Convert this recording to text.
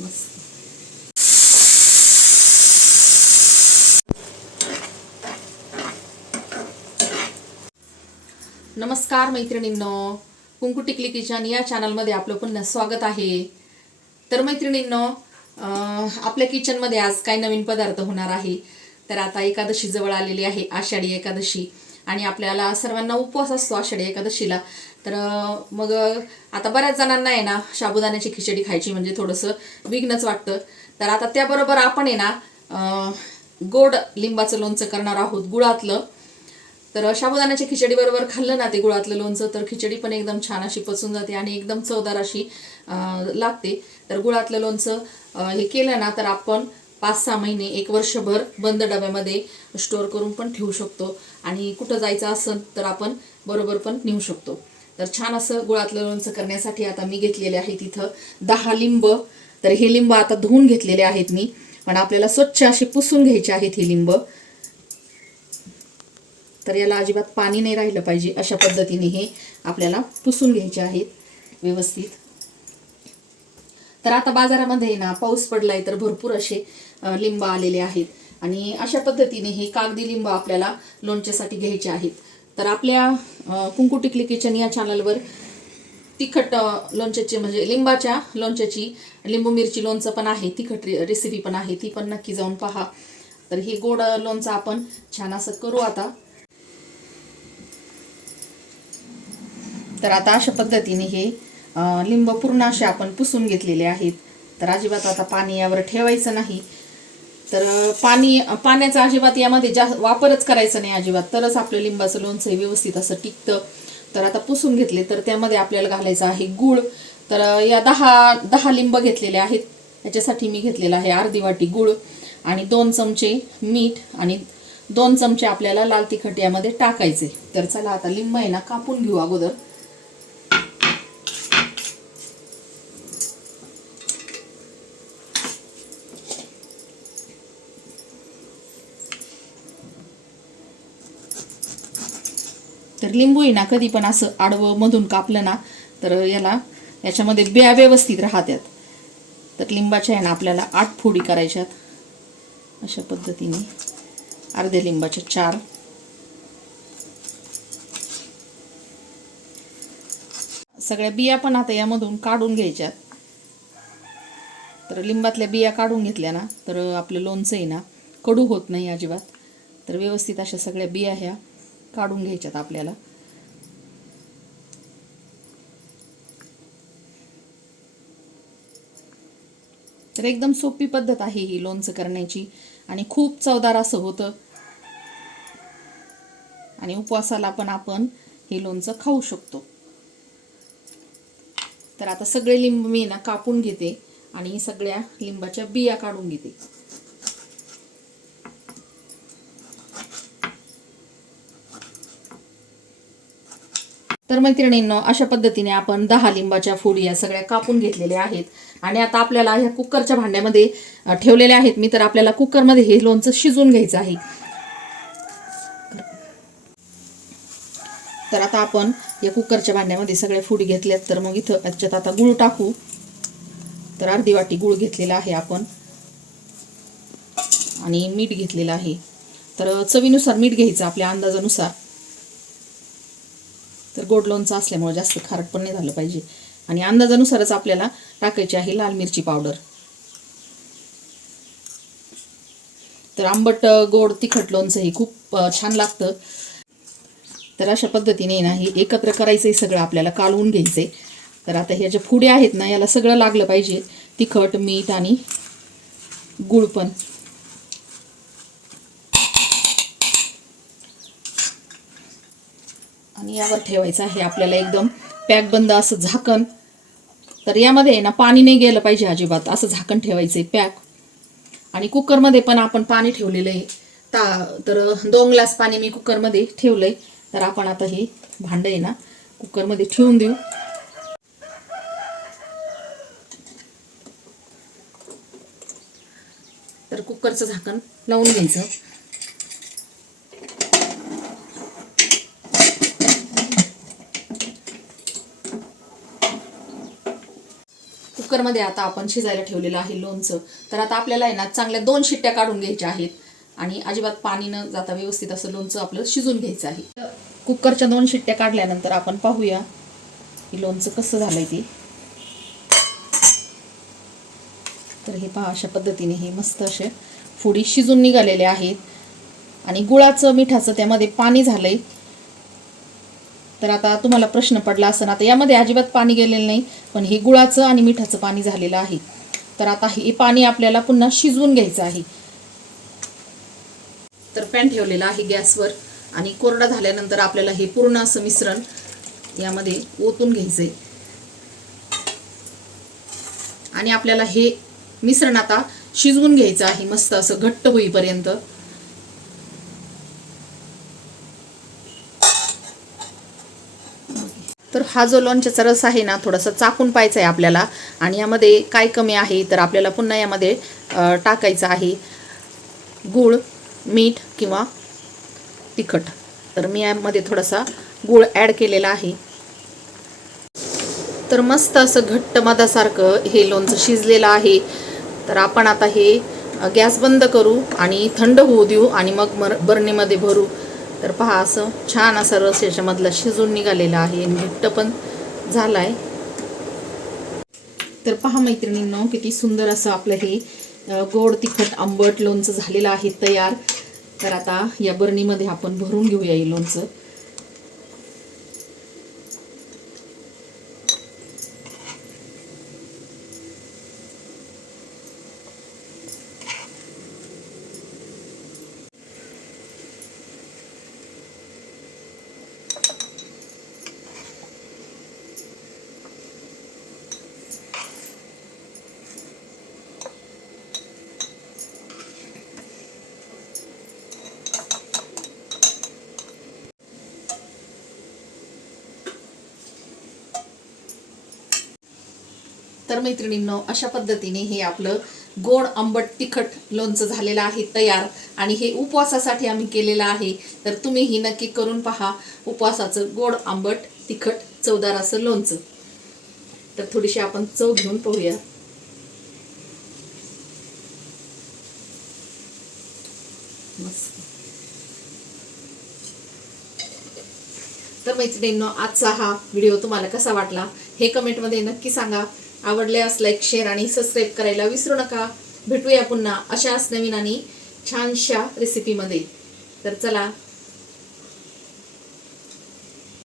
मस्त नमस्कार मैत्रिणींनो. कुंकू टिकली किचन या चॅनलमध्ये आपलं पुन्हा स्वागत आहे. तर मैत्रिणींनो आपल्या किचनमध्ये आज काही नवीन पदार्थ होणार आहे. तर आता एकादशी जवळ आलेली आहे आषाढी एकादशी. आणि आपल्याला सर्वांना उपवास असतो आषाढी एकादशीला. तर मग आता बऱ्याच जणांना आहे ना साबुदाण्याची खिचडी खायची म्हणजे थोडंसं विघ्नच वाटतं. तर आता त्याबरोबर आपण आहे ना गोड लिंबाचं लोणचं करणार आहोत गुळातलं. तर साबुदाण्याच्या खिचडीबरोबर खाल्लं ना ते गुळातलं लोणचं तर खिचडी पण एकदम छान अशी पचून जाते आणि एकदम चवदार अशी लागते. तर गुळातलं लोणचं हे केलं ना तर आपण पाच सहा महिने एक वर्षभर बंद डब्यामध्ये स्टोअर करून पण ठेवू शकतो. आणि कुठं जायचं असेल तर आपण बरोबर पण नेऊ शकतो. तर छान असं गुळातलं लोणचं करण्यासाठी आता मी घेतलेले आहे तिथं दहा लिंब. तर हे लिंब आता धुवून घेतलेले आहेत मी. पण आपल्याला स्वच्छ असे पुसून घ्यायचे आहेत हे लिंब. तर याला अजिबात पाणी नाही राहिलं पाहिजे अशा पद्धतीने हे आपल्याला पुसून घ्यायचे आहेत व्यवस्थित. तर आता बाजारामध्ये ना पाऊस पडलाय तर भरपूर असे लिंब आलेले आहेत. आणि अशा पद्धतीने हे कागदी लिंब आपल्याला लोणच्यासाठी घ्यायचे आहेत. तर आपल्या कुंकू टिकली किचन या चॅनलवर तिखट अ, लोणच्याची म्हणजे लिंबाच्या लोणच्याची लिंबू मिरची लोणचं पण आहे तिखट रेसिपी पण आहे ती पण नक्की जाऊन पहा. तर हे गोड लोणचं आपण छान असं करू आता. तर आता अशा पद्धतीने हे लिंब पूर्ण असे आपण पुसून घेतलेले आहेत. तर अजिबात आता पाणी यावर ठेवायचं नाही. तर पाणी पाण्याचा अजिबात यामध्ये जा वापरच करायचा नाही अजिबात. तरच आपलं लिंबाचं लोणचं व्यवस्थित असं टिकतं. तर आता पुसून घेतले तर त्यामध्ये आपल्याला घालायचं आहे गूळ. तर या दहा दहा लिंब घेतलेले आहेत. याच्यासाठी मी घेतलेला आहे अर्धी वाटी गूळ आणि दोन चमचे मीठ आणि दोन चमचे आपल्याला लाल तिखट यामध्ये टाकायचे. तर चला आता लिंब आहे ना कापून घेऊ अगोदर. लिंबू आहे ना कधी पण असं आडवं मधून कापलं ना तर याला याच्यामध्ये बिया व्यवस्थित राहतात तर लिंबाच्या आहे ना आपल्याला आठ फोडी करायच्यात. अशा पद्धतीने अर्ध्या लिंबाच्या चार. सगळ्या बिया पण आता यामधून काढून घ्यायच्यात. तर लिंबातल्या बिया काढून घेतल्या ना तर आपलं लोणचं आहे ना कडू होत नाही अजिबात. तर व्यवस्थित अशा सगळ्या बिया ह्या काढून घ्यायच्यात आपल्याला. तर एकदम सोपी पद्धत आहे ही लोणचं करण्याची. आणि खूप चवदार असं होतं. आणि उपवासाला पण आपण हे लोणचं खाऊ शकतो. तर आता सगळे लिंब मी ना कापून घेते आणि सगळ्या लिंबाच्या बिया काढून घेते. तर मैत्रिणींनो अशा पद्धतीने आपण दहा लिंबाच्या फोडी या सगळ्या कापून घेतलेल्या आहेत. आणि आता आपल्याला ह्या कुकरच्या भांड्यामध्ये ठेवलेल्या आहेत. मी तर आपल्याला कुकरमध्ये हे लोणचं शिजवून घ्यायचं आहे. तर आता आपण या कुकरच्या भांड्यामध्ये सगळ्या फुडी घेतल्यात. तर मग इथं त्याच्यात आता गुळ टाकू. तर अर्धी वाटी गुळ घेतलेला आहे आपण. आणि मीठ घेतलेलं आहे. तर चवीनुसार मीठ घ्यायचं आपल्या अंदाजानुसार. तर गोड लोणचं असल्यामुळे जास्त खारट पण नाही झालं पाहिजे. आणि अंदाजानुसारच आपल्याला टाकायची आहे लाल मिरची पावडर. तर आंबट गोड तिखट लोणचं हे खूप छान लागतं. तर अशा पद्धतीने ना हे एकत्र करायचं आहे सगळं आपल्याला कालवून घ्यायचं आहे तर आता ह्या ज्या फुड्या आहेत ना याला सगळं लागलं पाहिजे. तिखट मीठ आणि गुळ पण. आणि यावर ठेवायचं आहे. आपल्याला एकदम पॅक बंद असं झाकण. तर यामध्ये आहे ना पाणी नाही गेलं पाहिजे अजिबात. असं झाकण ठेवायचं आहे पॅक. आणि कुकरमध्ये पण आपण पाणी ठेवलेलं आहे. ता तर दोन ग्लास पाणी मी कुकरमध्ये ठेवलं आहे तर आपण आता हे भांडं आहे ना कुकरमध्ये ठेवून देऊ. तर कुकरचं झाकण लावून घ्यायचं. कुकरमध्ये आता आपण शिजायला ठेवलेलं आहे लोणचं. तर आता आपल्याला आहे ना चांगल्या दोन शिट्ट्या काढून घ्यायच्या आहेत. आणि अजिबात पाणी न जाता व्यवस्थित असं लोणचं आपलं शिजून घ्यायचं आहे. कुकरच्या दोन शिट्ट्या काढल्यानंतर आपण पाहूया की लोणचं कसं झालंय ते. तर हे पहा अशा पद्धतीने हे मस्त असे फोडी शिजून निघालेले आहेत. आणि गुळाचं मिठाचं त्यामध्ये पाणी झालंय. तर आता तुम्हाला प्रश्न पडला असं आता यामध्ये अजिबात पाणी गेलेलं नाही पण हे गुळाचं आणि मिठाचं पाणी झालेलं आहे. तर आता हे पाणी आपल्याला पुन्हा शिजवून घ्यायचं आहे. तर पॅन ठेवलेला आहे गॅसवर आणि कोरडा झाल्यानंतर आपल्याला हे पूर्ण असं मिश्रण यामध्ये ओतून घ्यायचंय. आणि आपल्याला हे मिश्रण आता शिजवून घ्यायचं आहे मस्त असं घट्ट होईपर्यंत. तर हा जो लोणच्याचा रस आहे ना थोडासा चाकून पाहायचा आहे आपल्याला. आणि यामध्ये काय कमी आहे तर आपल्याला पुन्हा यामध्ये टाकायचं आहे गूळ मीठ किंवा तिखट. तर मी यामध्ये थोडासा गूळ ॲड केलेला आहे. तर मस्त असं घट्ट मधासारखं हे लोणचं शिजलेलं आहे. तर आपण आता हे गॅस बंद करू आणि थंड होऊ देऊ आणि मग मर बरणीमध्ये भरू. तर पहा असं छान असा रस याच्यामधला शिजून निघालेला आहे आणि घट्ट पण झाला आहे तर पहा मैत्रिणींनो किती सुंदर असं आपलं हे गोड तिखट आंबट लोणचं झालेलं आहे तयार. तर आता या बरणीमध्ये आपण भरून घेऊया हे लोणचं. तर मैत्रिणींनो अशा पद्धतीने हे आपलं गोड आंबट तिखट लोणचं झालेलं आहे तयार. आणि हे उपवासासाठी आम्ही केलेलं आहे. तर तुम्हीही नक्की करून पहा उपवासाचं गोड आंबट तिखट चवदार असं लोणचं. तर थोडीशी आपण चव घेऊन पाहूया. तर मैत्रिणींनो आजचा हा व्हिडिओ तुम्हाला कसा वाटला हे कमेंटमध्ये नक्की सांगा. आवडल्यास लाईक शेअर आणि सबस्क्राईब करायला विसरू नका. भेटूया पुन्हा अशाच नवीन आणि छानशा रेसिपीमध्ये तर चला